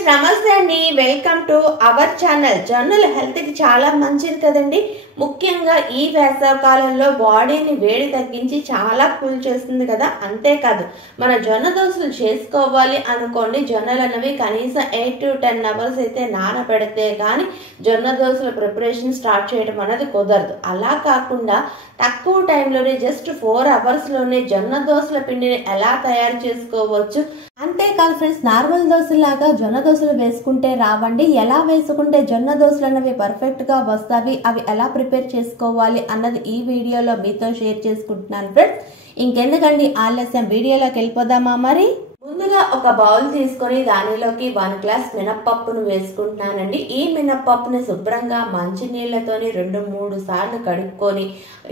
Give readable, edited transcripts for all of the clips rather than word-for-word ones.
Friends నమస్తే అండి, welcome to our channel. జొన్నల హెల్త్ కి చాలా మంచిది కదండి. ముఖ్యంగా ఈ వేసవకాలంలో బాడీని వేడి తగ్గించి చాలా కూల్ చేస్తుంది కదా. అంతేకాదు మన జొన్న దోశలు చేసుకోవాలి అనుకోండి, జొన్నలు అనేవి కనీసం 8 to 10 అవర్స్ అయితే నానబెడితే కానీ జొన్న దోశల ప్రిపరేషన్ స్టార్ట్ చేయడం అనేది కుదరదు. అలా కాకుండా తక్కువ టైంలోనే జస్ట్ 4 అవర్స్ లోనే జొన్న దోశల పిండిని ఎలా తయారు చేసుకోవచ్చు. అంతేకాదు ఫ్రెండ్స్, నార్మల్ దోశలాగా జొన్న దోశలు వేసుకుంటే రావండి. ఎలా వేసుకుంటే జొన్న దోశలు అనేవి పర్ఫెక్ట్ గా వస్తాయి, అవి ఎలా ప్రిపేర్ చేసుకోవాలి అన్నది ఈ వీడియోలో మీతో షేర్ చేసుకుంటున్నాను ఫ్రెండ్స్. ఇంకెందుకండి ఆలస్యం, వీడియోలోకి వెళ్ళిపోదామా మరి. ముందుగా ఒక బౌల్ తీసుకొని దానిలోకి 1 గ్లాస్ మినప్పప్పును వేసుకుంటున్నానండి. ఈ మినప్పప్పుని శుభ్రంగా మంచి నీళ్లతోని 2-3 సార్లు కడుక్కొని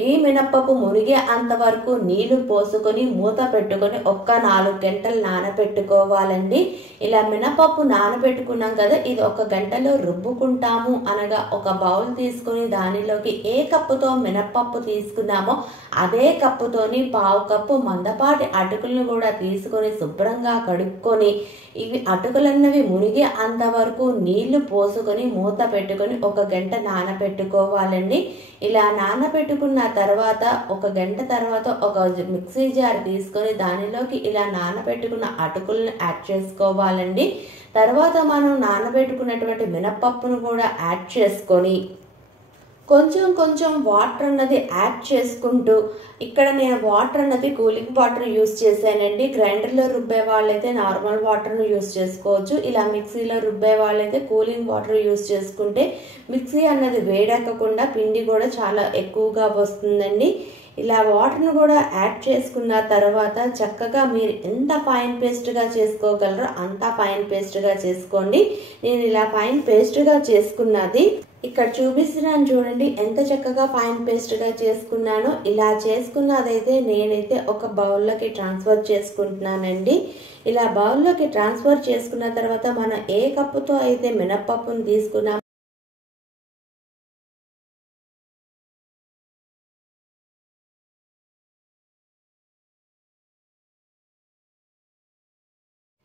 ఈ మినప్పప్పు మునిగే అంతవరకు నీళ్లు పోసుకొని మూత పెట్టుకొని 4 గంటలు నానబెట్టుకోవాలండి. ఇలా మినపప్పు నానబెట్టుకున్నాం కదా, ఇది 1 గంటలో రుబ్బుకుంటాము. అనగా ఒక బౌల్ తీసుకొని దానిలోకి ఏ కప్పుతో మినప్పప్పు తీసుకున్నామో అదే కప్పుతోని 1/2 కప్పు మందపాటి అటుకులను కూడా తీసుకొని శుభ్రంగా కడుక్కొని ఇవి అటుకులన్నవి మునిగే అంతవరకు నీళ్లు పోసుకొని మూత పెట్టుకొని 1 గంట నానబెట్టుకోవాలండి. ఇలా నానబెట్టుకున్న తర్వాత 1 గంట తర్వాత ఒక మిక్సీ జార్ తీసుకొని దానిలోకి ఇలా నానబెట్టుకున్న అటుకులను యాడ్ చేసుకోవాలండి. తర్వాత మనం నానబెట్టుకున్నటువంటి మినపప్పును కూడా యాడ్ చేసుకొని కొంచెం కొంచెం వాటర్ అన్నది యాడ్ చేసుకుంటూ, ఇక్కడ నేను వాటర్ అన్నది కూలింగ్ వాటర్ యూస్ చేశానండి. గ్రైండర్లో రుబ్బే వాళ్ళైతే నార్మల్ వాటర్ను యూస్ చేసుకోవచ్చు. ఇలా మిక్సీలో రుబ్బే వాళ్ళైతే కూలింగ్ వాటర్ యూస్ చేసుకుంటే మిక్సీ అన్నది వేడెక్కకుండా పిండి కూడా చాలా ఎక్కువగా వస్తుందండి. ఇలా వాటర్ను కూడా యాడ్ చేసుకున్న తర్వాత చక్కగా మీరు ఎంత ఫైన్ పేస్ట్గా చేసుకోగలరో అంత ఫైన్ పేస్ట్గా చేసుకోండి. నేను ఇలా ఫైన్ పేస్ట్గా చేసుకున్నది ఇక్కడ చూపిస్తున్నాను చూడండి, ఎంత చక్కగా ఫైన్ పేస్ట్గా చేసుకున్నానో. ఇలా చేసుకున్నదైతే నేనైతే ఒక బౌల్లోకి ట్రాన్స్ఫర్ చేసుకుంటున్నానండి. ఇలా బౌల్లోకి ట్రాన్స్ఫర్ చేసుకున్న తర్వాత మనం ఏ కప్పుతో అయితే మినప్పప్పును తీసుకున్నాం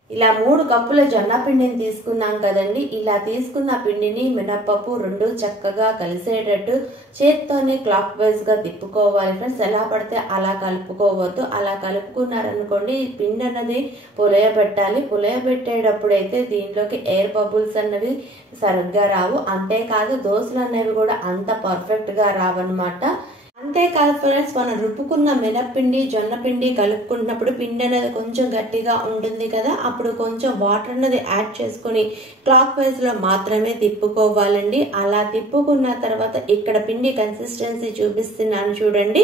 ఇలా 3 కప్పుల జొన్న పిండిని తీసుకున్నాం కదండి. ఇలా తీసుకున్న పిండిని మినప్పప్పు 2 చక్కగా కలిసేటట్టు చేత్తోనే క్లాక్ వైజ్ గా తిప్పుకోవాలి ఫ్రెండ్స్. ఎలా పడితే అలా కలుపుకోవద్దు. అలా కలుపుకున్నారనుకోండి పిండి అన్నది పులయబెట్టాలి. పులయబెట్టేటప్పుడు అయితే దీంట్లోకి ఎయిర్ బబుల్స్ అన్నవి సరిగ్గా రావు. అంతేకాదు దోశలు అనేవి కూడా అంత పర్ఫెక్ట్ గా రావన్నమాట. అంతేకాదు ఫ్రెండ్స్, మనం రుబ్బుకున్న మినప్పిండి జొన్న పిండి కలుపుకున్నప్పుడు పిండి అనేది కొంచెం గట్టిగా ఉంటుంది కదా, అప్పుడు కొంచెం వాటర్ అనేది యాడ్ చేసుకొని క్లాక్ వైజ్ లో మాత్రమే తిప్పుకోవాలండి. అలా తిప్పుకున్న తర్వాత ఇక్కడ పిండి కన్సిస్టెన్సీ చూపిస్తున్నాను చూడండి,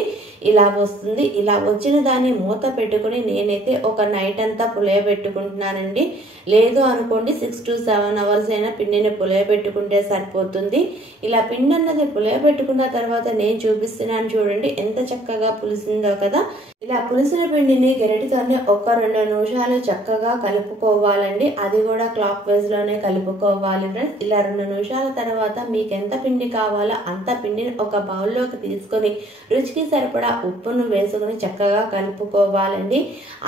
ఇలా వస్తుంది. ఇలా వచ్చిన దాన్ని మూత పెట్టుకుని నేనైతే ఒక నైట్ అంతా పులయబెట్టుకుంటున్నానండి. లేదు అనుకోండి 6 to 7 అవర్స్ అయినా పిండిని పులయబెట్టుకుంటే సరిపోతుంది. ఇలా పిండి అన్నది పులయబెట్టుకున్న తర్వాత నేను చూపిస్తున్నాను చూడండి, ఎంత చక్కగా పులిసిందో కదా. ఇలా పులిసిన పిండిని గరిటెతోనే 1-2 నిమిషాలు చక్కగా కలుపుకోవాలండి. అది కూడా క్లాక్ వైజ్ లోనే కలుపుకోవాలి ఫ్రెండ్స్. ఇలా 2 నిమిషాల తర్వాత మీకు ఎంత పిండి కావాలో అంత పిండిని ఒక బౌల్లోకి తీసుకొని రుచికి సరిపడా ఉప్పును వేసుకుని చక్కగా కలుపుకోవాలండి.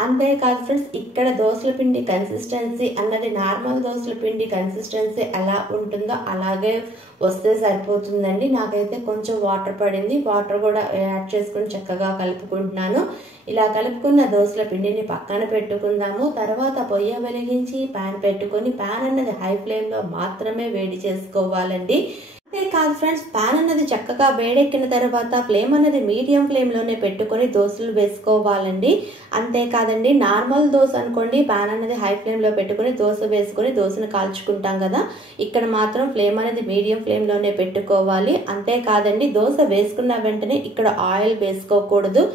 అంతేకాదు ఫ్రెండ్స్, ఇక్కడ దోశల పిండి కన్సిస్టెన్సీ అన్నది నార్మల్ దోశల పిండి కన్సిస్టెన్సీ ఎలా ఉంటుందో అలాగే వస్తే సరిపోతుందండి. నాకైతే కొంచెం వాటర్ పడింది, వాటర్ కూడా యాడ్ చేసుకుని చక్కగా కలుపుకుంటున్నాను. ఇలా కలుపుకున్న దోశల పిండిని పక్కన పెట్టుకుందాము. తర్వాత పొయ్యి వెలిగించి ప్యాన్ పెట్టుకొని ప్యాన్ అన్నది హై ఫ్లేమ్ లో మాత్రమే వేడి చేసుకోవాలండి. అంతేకాదు ఫ్రెండ్స్, ప్యాన్ అన్నది చక్కగా వేడెక్కిన తర్వాత ఫ్లేమ్ అన్నది మీడియం ఫ్లేమ్ లోనే పెట్టుకొని దోశలు వేసుకోవాలండి. అంతేకాదండి, నార్మల్ దోశ అనుకోండి ప్యాన్ అనేది హై ఫ్లేమ్ లో పెట్టుకుని దోశ వేసుకొని దోశను కాల్చుకుంటాం కదా, ఇక్కడ మాత్రం ఫ్లేమ్ అనేది మీడియం ఫ్లేమ్ లోనే పెట్టుకోవాలి. అంతేకాదండి, దోశ వేసుకున్న వెంటనే ఇక్కడ ఆయిల్ వేసుకోకూడదు.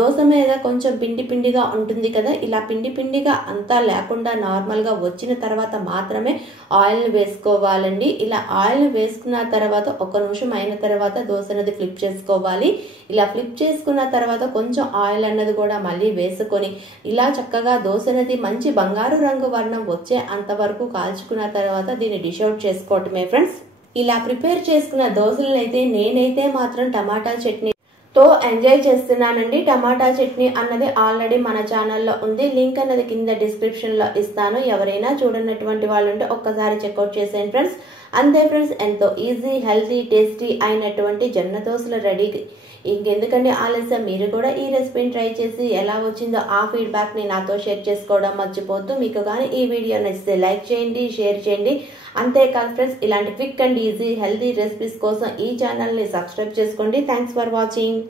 దోశ మీద కొంచెం పిండి పిండిగా ఉంటుంది కదా, ఇలా పిండి పిండిగా అంతా లేకుండా నార్మల్ గా వచ్చిన తర్వాత మాత్రమే ఆయిల్ వేసుకోవాలండి. ఇలా ఆయిల్ వేసుకున్న తర్వాత 1 నిమిషం అయిన తర్వాత దోశ అనేది ఫ్లిప్ చేసుకోవాలి. ఇలా ఫ్లిప్ చేసుకున్న తర్వాత కొంచెం ఆయిల్ అన్నది కూడా మళ్ళీ వేసుకొని ఇలా చక్కగా దోశ అనేది మంచి బంగారు రంగు వర్ణం వచ్చే అంతవరకు కాల్చుకున్న తర్వాత దీన్ని డిష్ అవుట్ చేసుకోవటమే ఫ్రెండ్స్. ఇలా ప్రిపేర్ చేసుకున్న దోశలను అయితే నేనైతే మాత్రం టమాటా చట్నీ తో ఎంజాయ్ చేస్తున్నానండి. టమాటా చట్నీ అన్నది ఆల్రెడీ మన ఛానల్లో ఉంది. లింక్ అన్నది కింద డిస్క్రిప్షన్ లో ఇస్తాను. ఎవరైనా చూడనటువంటి వాళ్ళు ఉంటే ఒక్కసారి చెక్అవుట్ చేసేయండి ఫ్రెండ్స్. అంతే ఫ్రెండ్స్, ఎంతో ఈజీ, హెల్తీ, టేస్టీ అయినటువంటి జొన్న దోశలు రెడీ. ఇంకెందుకండి ఆలస్యం, మీరు కూడా ఈ రెసిపీని ట్రై చేసి ఎలా వచ్చిందో ఆ ఫీడ్బ్యాక్ ని నాతో షేర్ చేసుకోవడం మర్చిపోద్దు. మీకు కానీ ఈ వీడియో నచ్చితే లైక్ చేయండి, షేర్ చేయండి. అంతేకాదు ఫ్రెండ్స్, ఇలాంటి quick and easy healthy recipes కోసం ఈ ఛానల్ ని సబ్స్క్రైబ్ చేసుకోండి. Thanks for watching.